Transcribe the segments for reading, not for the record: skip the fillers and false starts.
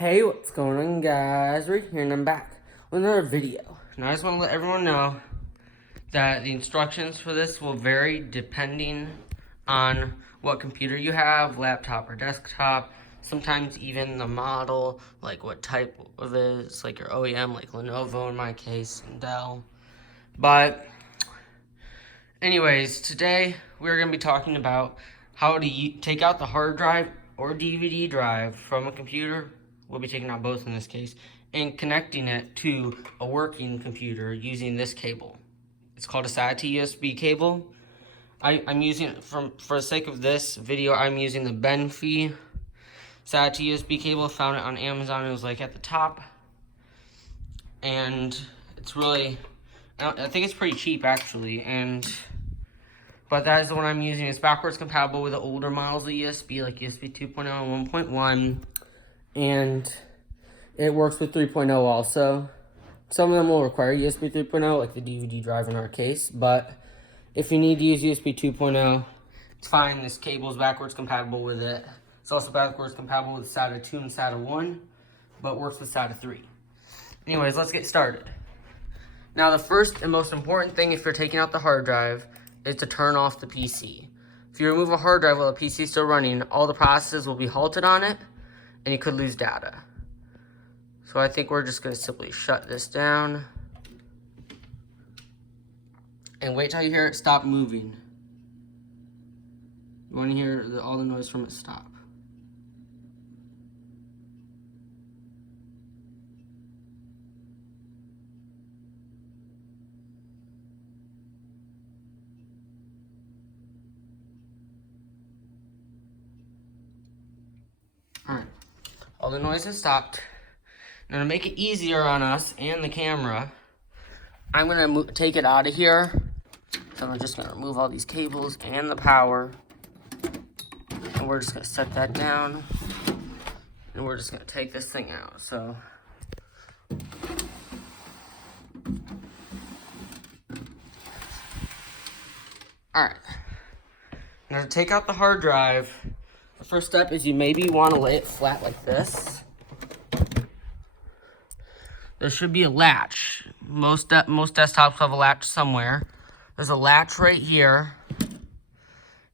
Hey, what's going on, guys? Rick here, and I'm back with another video. Now, I just want to let everyone know that the instructions for this will vary depending on what computer you have, laptop or desktop. Sometimes even the model, like what type of it is, like your OEM, like Lenovo in my case, and Dell. But anyways, today we're going to be talking about how to take out the hard drive or DVD drive from a computer. We'll be taking out both in this case and connecting it to a working computer using this cable. It's called a SATA USB cable. I'm using it for the sake of this video. I'm using the Benfee SATA USB cable. I found it on Amazon. It was like at the top, and it's really, I think it's pretty cheap actually. But that is the one I'm using. It's backwards compatible with the older models of USB, like USB 2.0 and 1.1. And it works with 3.0 also. Some of them will require USB 3.0, like the DVD drive in our case. But if you need to use USB 2.0, it's fine. This cable is backwards compatible with it. It's also backwards compatible with SATA 2 and SATA 1, but works with SATA 3. Anyways, let's get started. Now, the first and most important thing if you're taking out the hard drive is to turn off the PC. If you remove a hard drive while the PC is still running, all the processes will be halted on it, and you could lose data. So I think we're just going to simply shut this down and wait till you hear it stop moving. You want to hear all the noise from it stop. Alright, all the noise has stopped. Now to make it easier on us and the camera, I'm going to take it out of here. So I'm just going to remove all these cables and the power. And we're just going to set that down. And we're just going to take this thing out. So alright. Now to take out the hard drive, the first step is you maybe want to lay it flat like this. There should be a latch. Most desktops have a latch somewhere. There's a latch right here.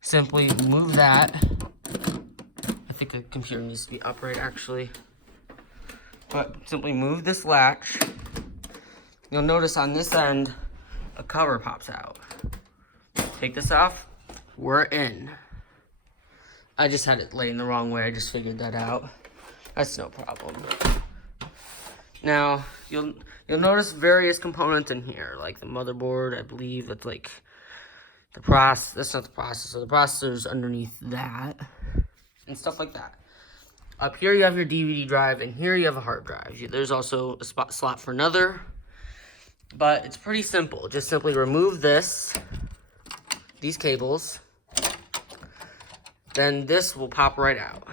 Simply move that. I think the computer needs to be upright actually. But simply move this latch. You'll notice on this end, a cover pops out. Take this off, we're in. I just had it laying the wrong way, I just figured that out. That's no problem. Now, you'll notice various components in here, like the motherboard, I believe that's like the that's not the processor, the processor's underneath that, and stuff like that. Up here you have your DVD drive, and here you have a hard drive. There's also a slot for another, but it's pretty simple. Just simply remove these cables, then this will pop right out.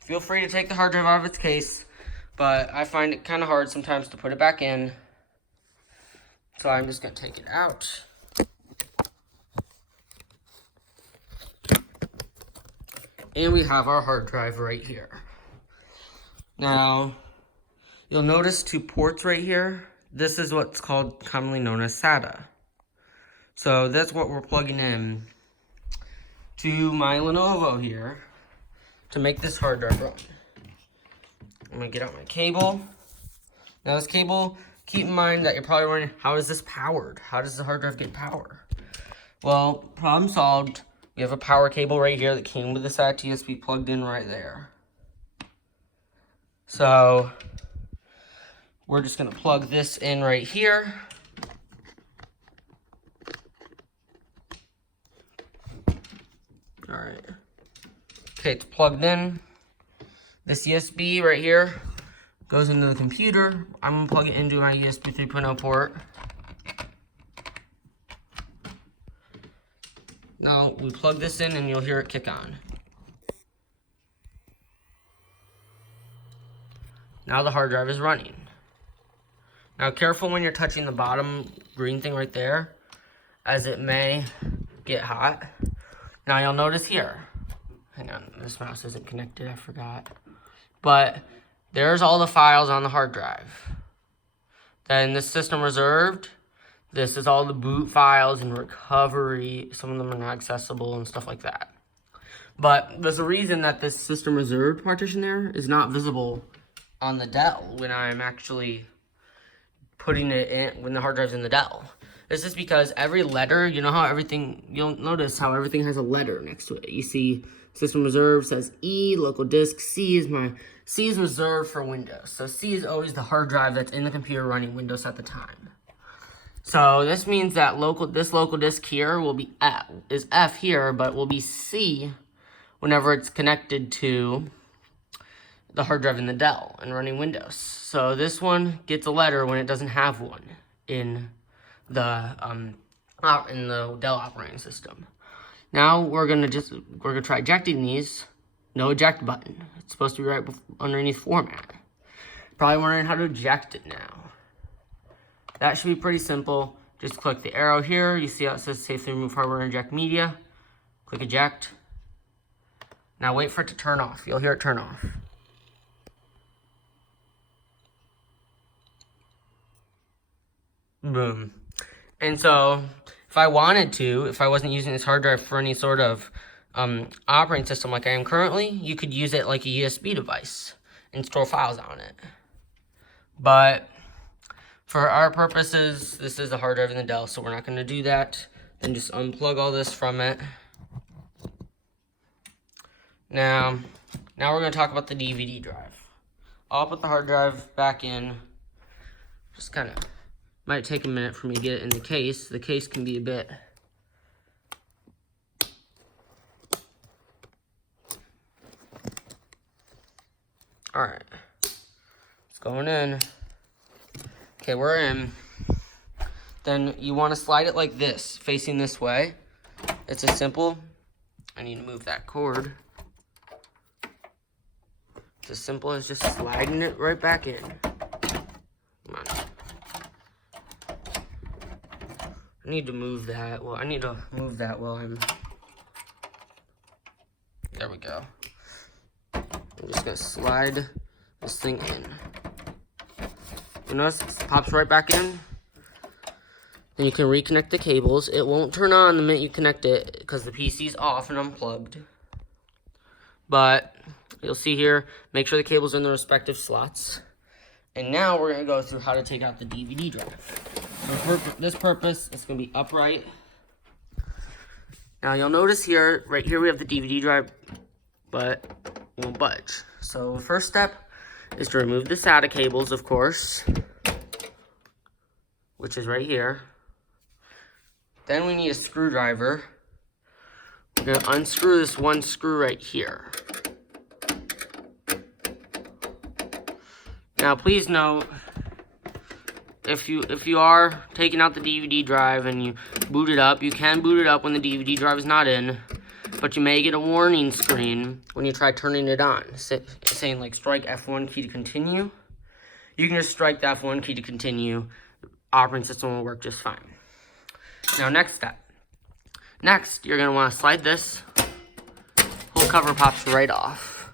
Feel free to take the hard drive out of its case, but I find it kind of hard sometimes to put it back in. So I'm just going to take it out. And we have our hard drive right here. Now, you'll notice two ports right here. This is what's commonly known as SATA. So that's what we're plugging in to my Lenovo here to make this hard drive run. I'm gonna get out my cable. Now this cable, keep in mind that you're probably wondering, how is this powered? How does the hard drive get power? Well, problem solved. We have a power cable right here that came with the SATA USB plugged in right there. So we're just gonna plug this in right here. All right. Okay, it's plugged in. This USB right here goes into the computer. I'm gonna plug it into my USB 3.0 port. Now we plug this in and you'll hear it kick on. Now the hard drive is running. Now careful when you're touching the bottom green thing right there, as it may get hot. Now you'll notice here, hang on, this mouse isn't connected, I forgot. But there's all the files on the hard drive. Then this system reserved, this is all the boot files and recovery. Some of them are not accessible and stuff like that. But there's a reason that this system reserved partition there is not visible on the Dell when I'm actually putting it in, when the hard drive's in the Dell. This is because every letter, you know how everything, you'll notice how everything has a letter next to it. You see system reserved says E, local disk, C is reserved for Windows. So C is always the hard drive that's in the computer running Windows at the time. So this means that this local disk here will be F here, but will be C whenever it's connected to the hard drive in the Dell and running Windows. So this one gets a letter when it doesn't have one in the Dell operating system. Now we're gonna try ejecting these. No eject button. It's supposed to be right underneath format. Probably wondering how to eject it now. That should be pretty simple. Just click the arrow here. You see how it says safely remove hardware and eject media. Click eject. Now wait for it to turn off. You'll hear it turn off. Boom. And so, if I wanted to, if I wasn't using this hard drive for any sort of operating system like I am currently, you could use it like a USB device and store files on it. But for our purposes, this is the hard drive in the Dell, so we're not going to do that. Then just unplug all this from it. Now we're going to talk about the DVD drive. I'll put the hard drive back in. Just kind of might take a minute for me to get it in the case. The case can be a bit alright. It's going in. Okay, we're in. Then you want to slide it like this, facing this way. It's as simple. I need to move that cord. It's as simple as just sliding it right back in. Come on. I need to move that. Well, I need to move that while I'm... There we go. I'm just going to slide this thing in. You notice it pops right back in. Then you can reconnect the cables. It won't turn on the minute you connect it because the PC's off and unplugged. But you'll see here, make sure the cables are in the respective slots. And now we're going to go through how to take out the DVD drive. So for this purpose, it's going to be upright. Now you'll notice here, right here we have the DVD drive, but it won't budge. So first step is to remove the SATA cables, of course, which is right here. Then we need a screwdriver. We're going to unscrew this one screw right here. Now please note, if you are taking out the DVD drive and you boot it up, you can boot it up when the DVD drive is not in, but you may get a warning screen when you try turning it on, saying like strike F1 key to continue. You can just strike the F1 key to continue. Operating system will work just fine. Now next step. Next, you're going to want to slide this. Whole cover pops right off.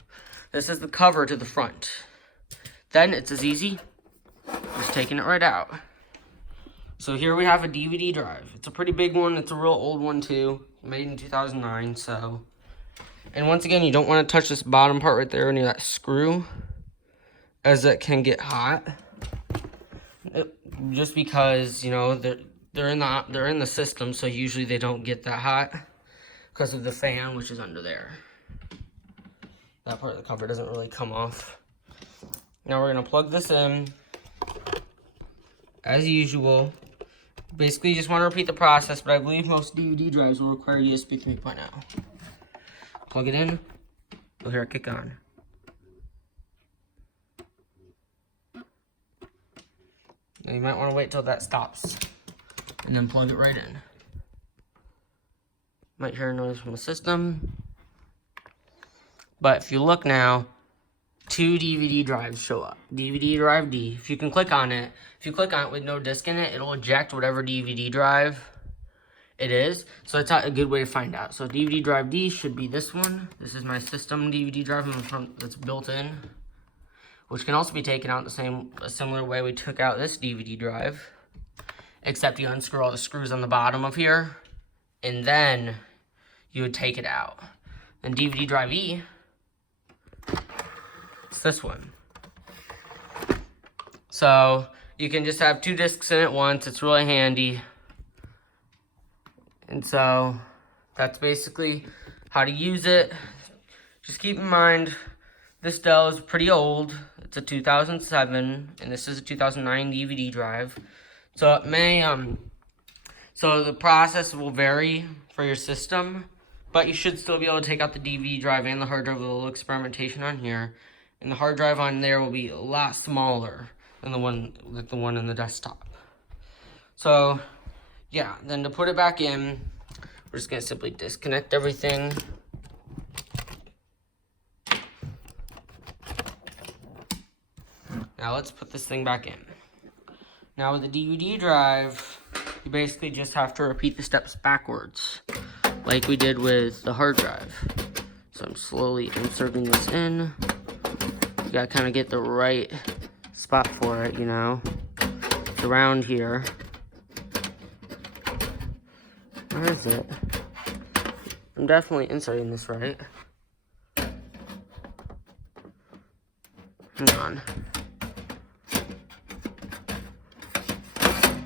This is the cover to the front. Then it's as easy as taking it right out. So here we have a DVD drive. It's a pretty big one. It's a real old one too. Made in 2009, so. And once again, you don't want to touch this bottom part right there near that screw, as it can get hot. Just because, you know, they're in the system, so usually they don't get that hot because of the fan, which is under there. That part of the cover doesn't really come off. Now we're going to plug this in, as usual. Basically, you just want to repeat the process, but I believe most DVD drives will require USB 3.0. Plug it in, you'll hear it kick on. Now you might want to wait till that stops, and then plug it right in. Might hear a noise from the system. But if you look now, 2 DVD drives show up. DVD drive D. If you can click on it, with no disk in it, it'll eject whatever DVD drive it is. So that's a good way to find out. So DVD drive D should be this one. This is my system DVD drive in the front that's built in, which can also be taken out a similar way we took out this DVD drive, except you unscrew all the screws on the bottom of here, and then you would take it out. And DVD drive E, it's this one. So you can just have 2 discs in at once. It's really handy. And so that's basically how to use it. Just keep in mind, this Dell is pretty old. It's a 2007, and this is a 2009 DVD drive. So it may, so the process will vary for your system, but you should still be able to take out the DVD drive and the hard drive with a little experimentation on here. And the hard drive on there will be a lot smaller than the one in the desktop. So yeah, then to put it back in, we're just gonna simply disconnect everything. Now let's put this thing back in. Now with the DVD drive, you basically just have to repeat the steps backwards, like we did with the hard drive. So I'm slowly inserting this in. You gotta kind of get the right spot for it, you know. It's around here. Where is it? I'm definitely inserting this right. Hang on.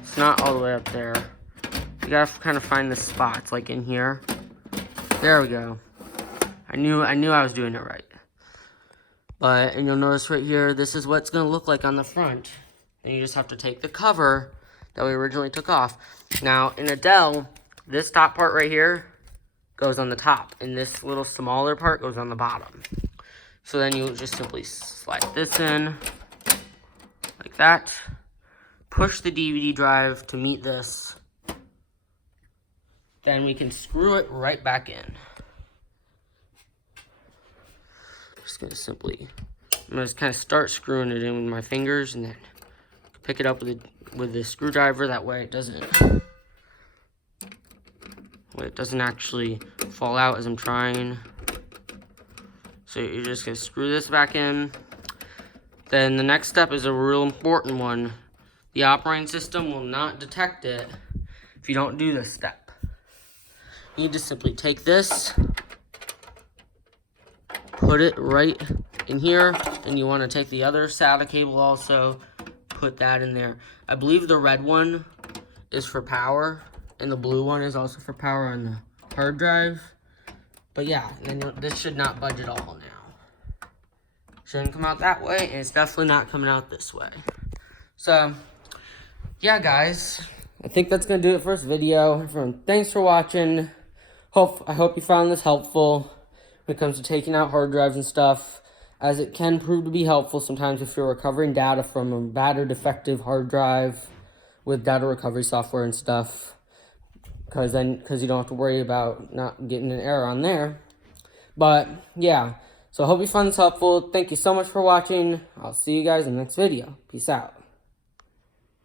It's not all the way up there. You gotta kind of find the spots, like in here. There we go. I knew I was doing it right. And you'll notice right here, this is what it's gonna look like on the front. And you just have to take the cover that we originally took off. Now, in a Dell, this top part right here goes on the top, and this little smaller part goes on the bottom. So then you just simply slide this in, like that. Push the DVD drive to meet this. Then we can screw it right back in. I'm gonna just kind of start screwing it in with my fingers, and then pick it up with the screwdriver. That way it doesn't actually fall out as I'm trying. So you're just gonna screw this back in. Then the next step is a real important one. The operating system will not detect it if you don't do this step. You just simply take this, put it right in here, and you want to take the other SATA cable also, put that in there. I believe the red one is for power, and the blue one is also for power on the hard drive. But yeah, then this should not budge at all now. Shouldn't come out that way, and it's definitely not coming out this way. So yeah, guys, I think that's gonna do it for this video. Everyone, thanks for watching. I hope you found this helpful when it comes to taking out hard drives and stuff, as it can prove to be helpful sometimes if you're recovering data from a bad or defective hard drive with data recovery software and stuff, because you don't have to worry about not getting an error on there. But yeah, so I hope you found this helpful. Thank you so much for watching. I'll see you guys in the next video. Peace out.